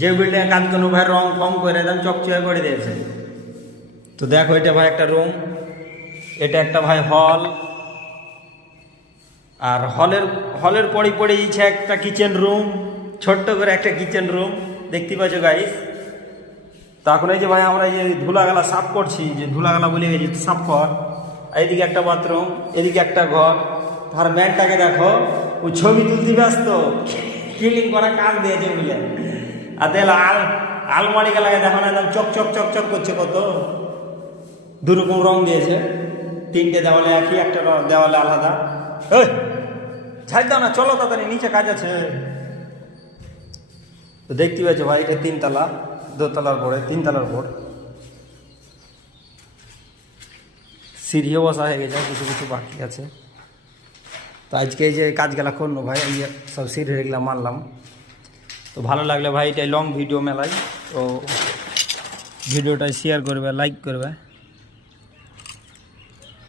যে বিল্ডিং কাজ কোনো ভাই রং ফং করে একদম চকচকে করে দিয়েছে। তো দেখো এটা ভাই একটা রুম, এটা একটা ভাই হল, আর হলের পরে পড়ে দিয়েছে একটা কিচেন রুম, ছোট্ট করে একটা কিচেন রুম দেখতে পাচ্ছ গাইস। তো এখন এই যে ভাই আমরা এই যে ধুলাগালা সাফ করছি, যে ধুলাগালা বলে গেছি সাফ কর। এইদিকে একটা বাথরুম, এদিকে একটা ঘর। তার ম্যানটাকে দেখো, ও ছবি তুলতে ব্যস্ত, ক্লিন করা কাজ দিয়েছে বুঝলে। আর দেখলো আলমারি গেলাকে দেখো না, একদম চকচক চকচক করছে, কত দুরকম রং দিয়েছে। তিনটে দেওয়ালে একই, একটা দেওয়ালে আলাদা। ওই ছাড় দাও না, চলো তাড়াতাড়ি, নিচে কাজ আছে। তো দেখতে পাচ্ছ ভাই, এটা তিনতলা, দোতলার পরে তিনতলার পর সিঁড়িও বসা হয়ে গেছে, কিছু কিছু বাকি আছে। তো আজকে এই যে কাজগুলা করলো ভাই, এই যে সব সিঁড়ি এগুলা মারলাম। তো ভালো লাগলে ভাই, এটাই লং ভিডিও মেলায়, তো ভিডিওটা শেয়ার করবে, লাইক করবে।